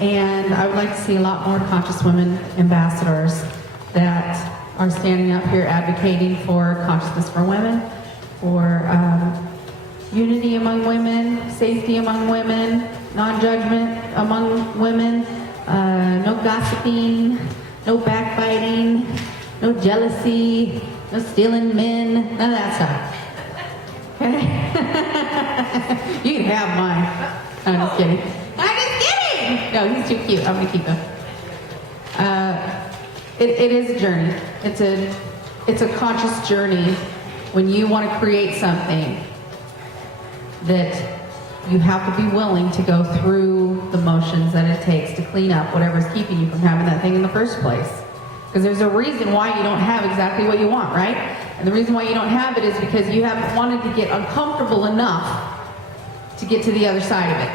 And I would like to see a lot more conscious women ambassadors that are standing up here advocating for consciousness for women, for unity among women, safety among women, non-judgment among women, no gossiping, no backbiting, no jealousy, no stealing men, none of that stuff. Okay? You can have mine. I'm just kidding. I'm just kidding! No, he's too cute. I'm going to keep him. It is a journey. It's a conscious journey when you want to create something that you have to be willing to go through the motions that it takes to clean up whatever's keeping you from having that thing in the first place. Because there's a reason why you don't have exactly what you want, right? And the reason why you don't have it is because you haven't wanted to get uncomfortable enough to get to the other side of it.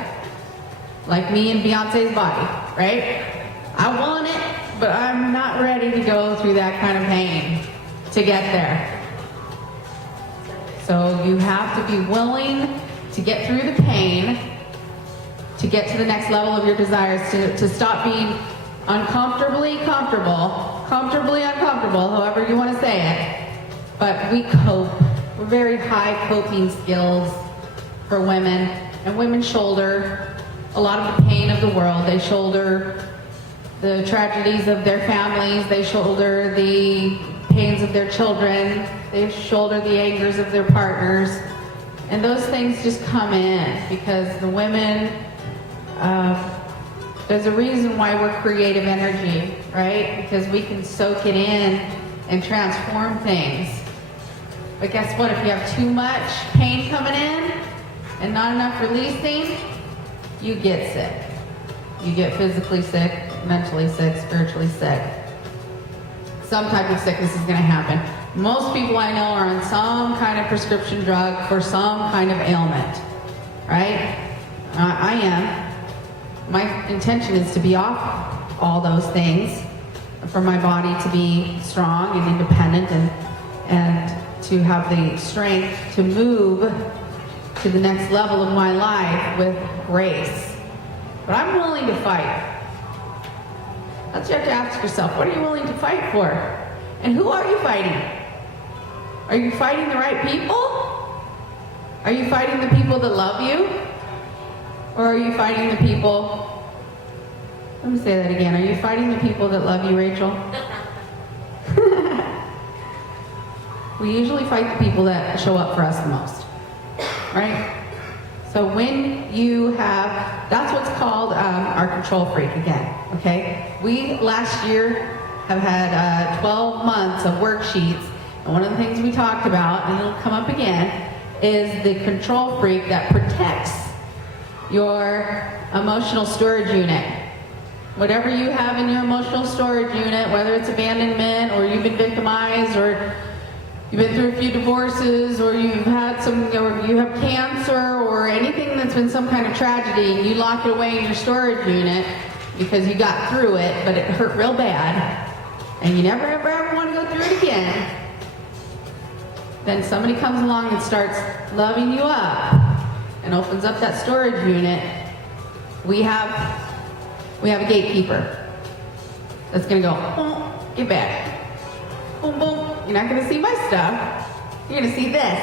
Like me and Beyonce's body, right? I want it, but I'm not ready to go through that kind of pain to get there. So you have to be willing to get through the pain, to get to the next level of your desires, to stop being uncomfortably comfortable, comfortably uncomfortable, however you want to say it. But we cope. We're very high coping skills for women, and women shoulder a lot of the pain of the world. They shoulder the tragedies of their families. They shoulder the pains of their children. They shoulder the angers of their partners. And those things just come in because the women, there's a reason why we're creative energy, right? Because we can soak it in and transform things. But guess what? If you have too much pain coming in and not enough releasing, you get sick. You get physically sick, mentally sick, spiritually sick. Some type of sickness is going to happen. Most people I know are on some kind of prescription drug for some kind of ailment, right? I am. My intention is to be off all those things, for my body to be strong and independent and to have the strength to move to the next level of my life with grace. But I'm willing to fight. That's what you have to ask yourself. What are you willing to fight for? And who are you fighting? Are you fighting the right people? Are you fighting the people that love you? Or are you fighting the people... Let me say that again. Are you fighting the people that love you, Rachel? We usually fight the people that show up for us the most. Right? So when you have, that's what's called our control freak again, okay? We last year have had 12 months of worksheets, and one of the things we talked about, and it'll come up again, is the control freak that protects your emotional storage unit. Whatever you have in your emotional storage unit, whether it's abandonment, or you've been victimized, or you've been through a few divorces, or you've had or you have cancer, or anything that's been some kind of tragedy, and you lock it away in your storage unit because you got through it, but it hurt real bad, and you never ever want to go through it again. Then somebody comes along and starts loving you up and opens up that storage unit. We have a gatekeeper that's going to go, oh, get back. Boom, boom. You're not going to see my stuff. You're going to see this.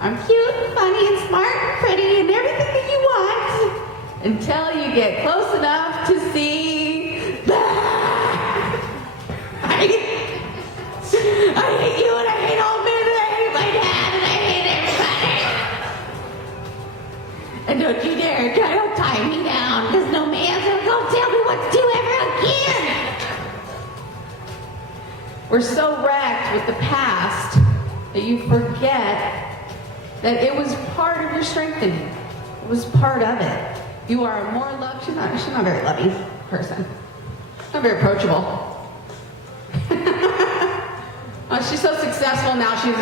I'm cute and funny and smart and pretty and everything that you want until you get close enough to see that. I hate you and I hate all men and I hate my dad and I hate everybody. And don't you dare try to tie me down because no man's going to go tell me what to do ever again. We're so wrecked with the past that you forget that it was part of your strengthening. It was part of it. You are a more loved, she's not a very loving person. She's not very approachable. She's so successful now, she's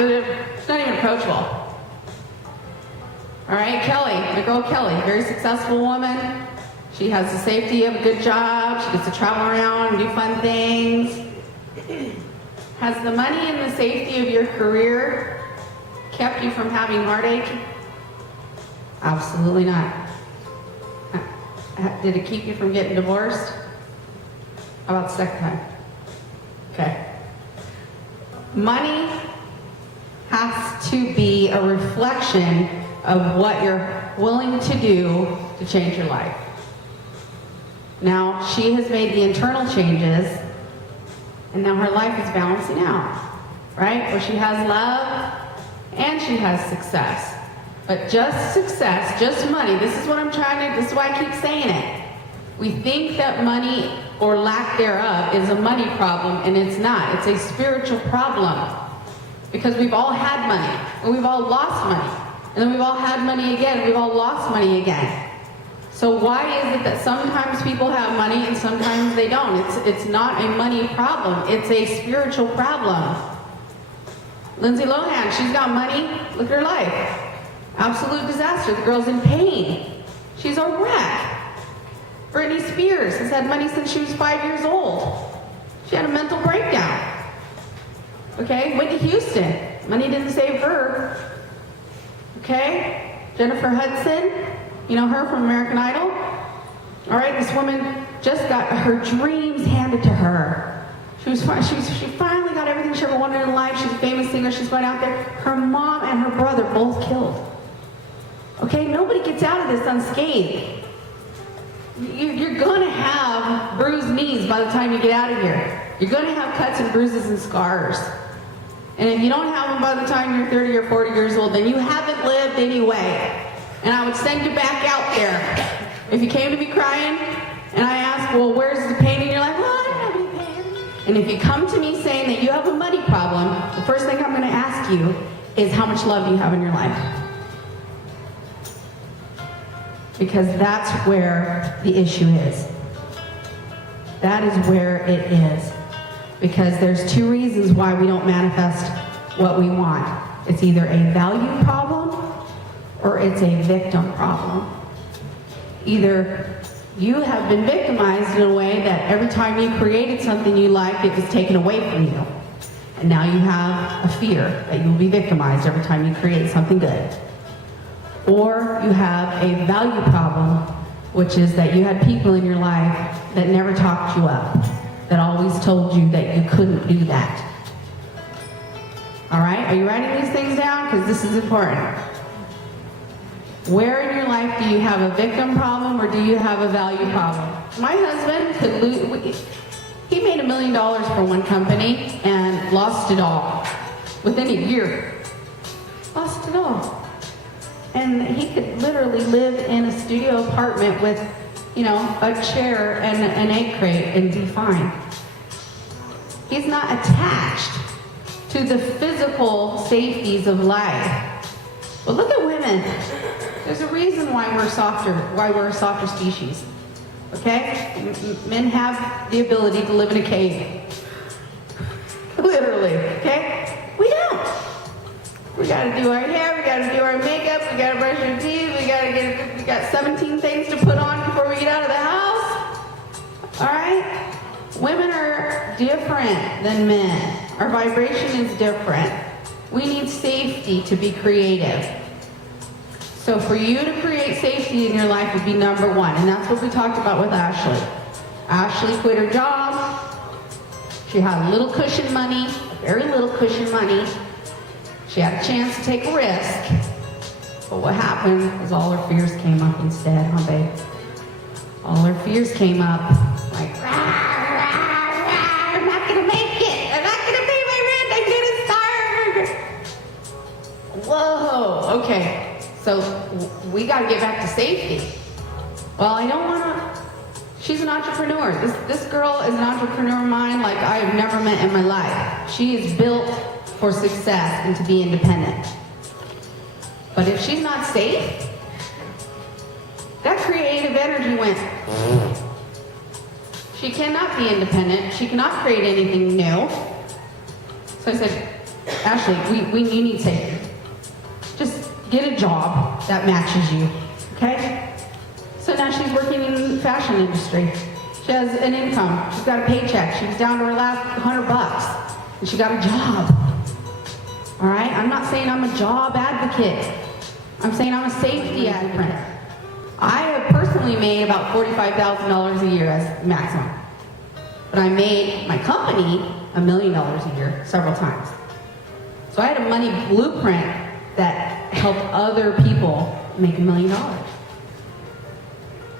not even approachable. All right, Kelly, my girl Kelly, very successful woman. She has the safety of a good job. She gets to travel around and do fun things. Has the money and the safety of your career kept you from having heartache? Absolutely not. Did it keep you from getting divorced? How about the second time? Okay. Money has to be a reflection of what you're willing to do to change your life. Now, she has made the internal changes, and now her life is balancing out, right? Where she has love and she has success. But just success, just money, this is what I'm trying to, this is why I keep saying it. We think that money or lack thereof is a money problem, and it's not. It's a spiritual problem. Because we've all had money, and we've all lost money. And then we've all had money again, we've all lost money again. So why is it that sometimes people have money and sometimes they don't? It's not a money problem, it's a spiritual problem. Lindsay Lohan, she's got money, look at her life. Absolute disaster, the girl's in pain. She's a wreck. Britney Spears has had money since she was 5 years old. She had a mental breakdown. Okay, Whitney Houston, money didn't save her. Okay, Jennifer Hudson, you know her from American Idol? All right, this woman just got her dreams handed to her. She finally got everything she ever wanted in life. She's a famous singer, she's going out there. Her mom and her brother both killed. Okay, nobody gets out of this unscathed. You're going to have bruised knees by the time you get out of here. You're going to have cuts and bruises and scars. And if you don't have them by the time you're 30 or 40 years old, then you haven't lived anyway. And I would send you back out there. If you came to me crying, and I asked, well, where's the pain in your life? Well, I don't have any pain. And if you come to me saying that you have a money problem, the first thing I'm going to ask you is how much love you have in your life. Because that's where the issue is. That is where it is. Because there's two reasons why we don't manifest what we want. It's either a value problem or it's a victim problem. Either you have been victimized in a way that every time you created something you liked, it was taken away from you. And now you have a fear that you will be victimized every time you create something good. Or you have a value problem, which is that you had people in your life that never talked you up, that always told you that you couldn't do that. All right, are you writing these things down? Because this is important. Where in your life do you have a victim problem or do you have a value problem? My husband could lose, he made $1 million for one company and lost it all within a year. Lost it all. And he could literally live in a studio apartment with, you know, a chair and an egg crate and be fine. He's not attached to the physical safeties of life. But look at women. There's a reason why we're a softer species. Okay? Men have the ability to live in a cave. Literally. Okay? We don't. We gotta do our hair, we gotta do our makeup, we gotta brush our teeth, we got 17 things to put on before we get out of the house. Alright? Women are different than men. Our vibration is different. We need safety to be creative. So for you to create safety in your life would be number one, and that's what we talked about with Ashley. Ashley quit her job. She had a little cushion money, very little cushion money. She had a chance to take a risk, but what happened was all her fears came up instead, huh, babe? All her fears came up, like, rah, rah, rah, I'm not gonna make it, I'm not gonna pay my rent, I'm gonna starve. Whoa, okay, so we gotta get back to safety. Well, I don't wanna, she's an entrepreneur. This girl is an entrepreneur mind like I have never met in my life. She is built for success and to be independent. But if she's not safe, that creative energy went. She cannot be independent. She cannot create anything new. So I said, Ashley, you need safety. Just get a job that matches you, okay? So now she's working in the fashion industry. She has an income. She's got a paycheck. She was down to her last $100, and she got a job. All right? I'm not saying I'm a job advocate. I'm saying I'm a safety advocate. I have personally made about $45,000 a year as maximum. But I made my company $1 million a year several times. So I had a money blueprint that helped other people make $1 million.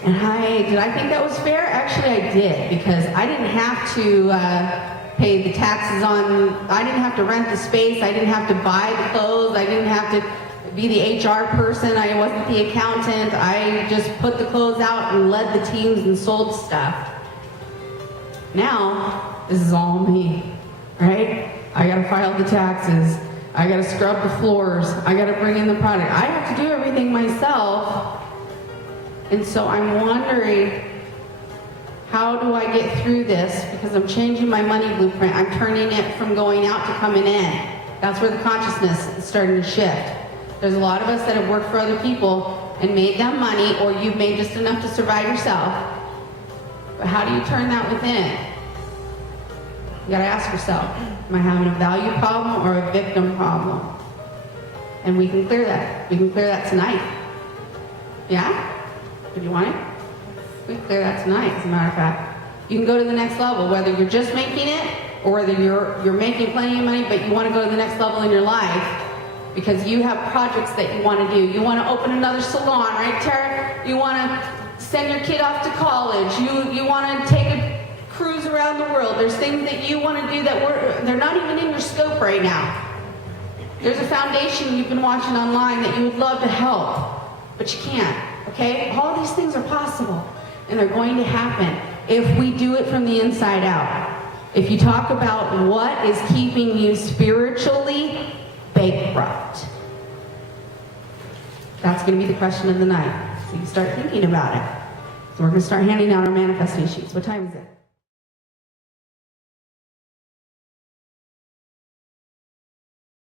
And did I think that was fair? Actually, I did, because I didn't have to pay the taxes I didn't have to rent the space, I didn't have to buy the clothes, I didn't have to be the HR person, I wasn't the accountant, I just put the clothes out and led the teams and sold stuff. Now, this is all me, right? I gotta file the taxes, I gotta scrub the floors, I gotta bring in the product. I have to do everything myself. And so I'm wondering, how do I get through this? Because I'm changing my money blueprint. I'm turning it from going out to coming in. That's where the consciousness is starting to shift. There's a lot of us that have worked for other people and made them money, or you've made just enough to survive yourself. But how do you turn that within? You gotta ask yourself, am I having a value problem or a victim problem? And we can clear that. We can clear that tonight. Yeah? Do you want it? We can clear that tonight, as a matter of fact. You can go to the next level, whether you're just making it or whether you're making plenty of money, but you want to go to the next level in your life because you have projects that you want to do. You want to open another salon, right, Tara? You want to send your kid off to college. You want to take a cruise around the world. There's things that you want to do that they're not even in your scope right now. There's a foundation you've been watching online that you would love to help, but you can't. Okay? All these things are possible, and they're going to happen if we do it from the inside out. If you talk about what is keeping you spiritually bankrupt, that's going to be the question of the night. So you start thinking about it. So we're going to start handing out our manifesting sheets. What time is it?